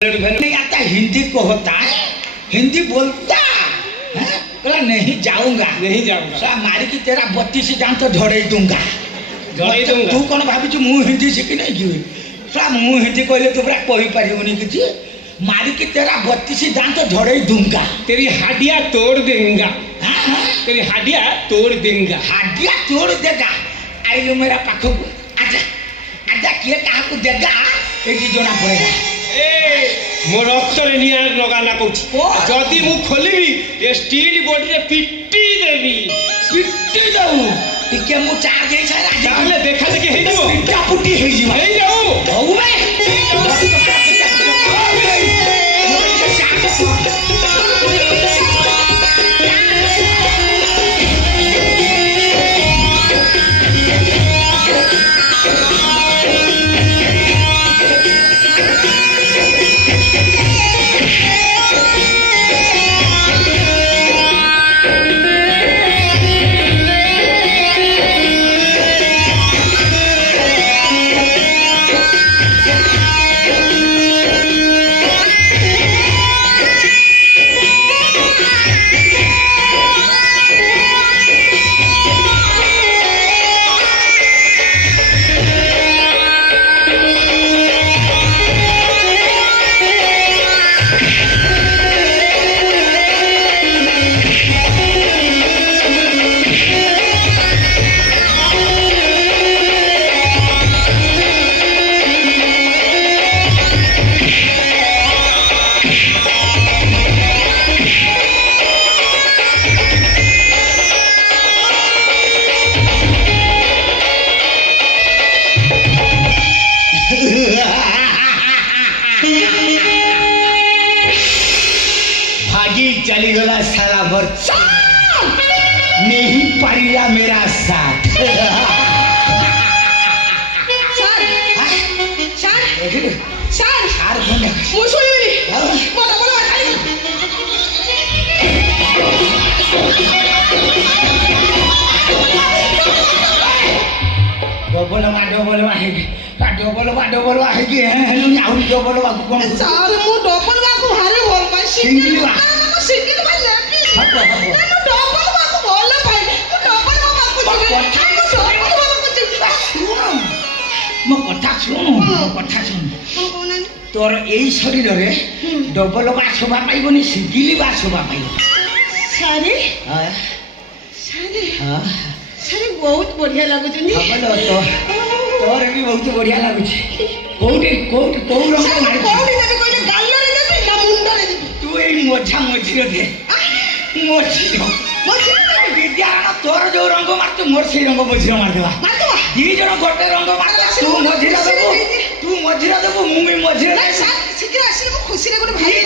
आता हिंदी को होता है, हिंदी बोलता है? बोला नहीं जाऊंगा मारी की तेरा 32 दांत तो झड़े दूंगा। तू कौन भाभी मु हिंदी शिखी नहीं कि मु हिंदी कहले तू पूरा कही पारिबनी किछि मारी की तेरा 32 दांत तो झड़े दूंगा। तेरी हड्डियां तोड़ देगा। हाँ? तेरी हड्डियां तोड़ देगा। हड्डियां तोड़ देगा। आइलो मेरा पाखो आजा आजा किए कहा को देगा ये जना पड़ेगा। मो रक्त निआ लगाना कहूँ जदि मु खोलबी ये स्टील बॉडी रे पिट्टी देवी पिट्टी दऊ टिके मु चार्ज हे सारा जाले देखा देखि हे जो पिट्टा पुट्टी हे जी हे जाऊ हौ बे भागी चली गला सारा बरसा नहीं पारिला मेरा साथ। डबल है हेलो आउरी डबल बाकू कोन सार मु डबल बाकू हारे बोल पाई सिंगल बा सिंगल भाई लेकी हट मैं डबल बाकू बोल पाई मु डबल बाकू मो कथा सुन तोर एई शरीर रे डबल बा शोभा पाइबनी सिंगल बा शोभा पाइब। सारे हां सारे हां सारे बहुत बढ़िया लागु जनी हबलो तो तोर भी बहुत बढ़िया लागु छै। कोठी कोठी को रंग मारि कोठी देबे कहले गाल्लो रे देबे ना मुंडो रे देबे तू एई मोछा मोछी दे मोछी मोछी विद्या तोर जो रंग मार तू मोर से रंग मोछी मार देबा मारतो दी जण गोटे रंग मार तू मोछी देबू तू मोछी देबू मु भी मोछी ना सर शीघ्र आसी मु खुशी रे कोन भाई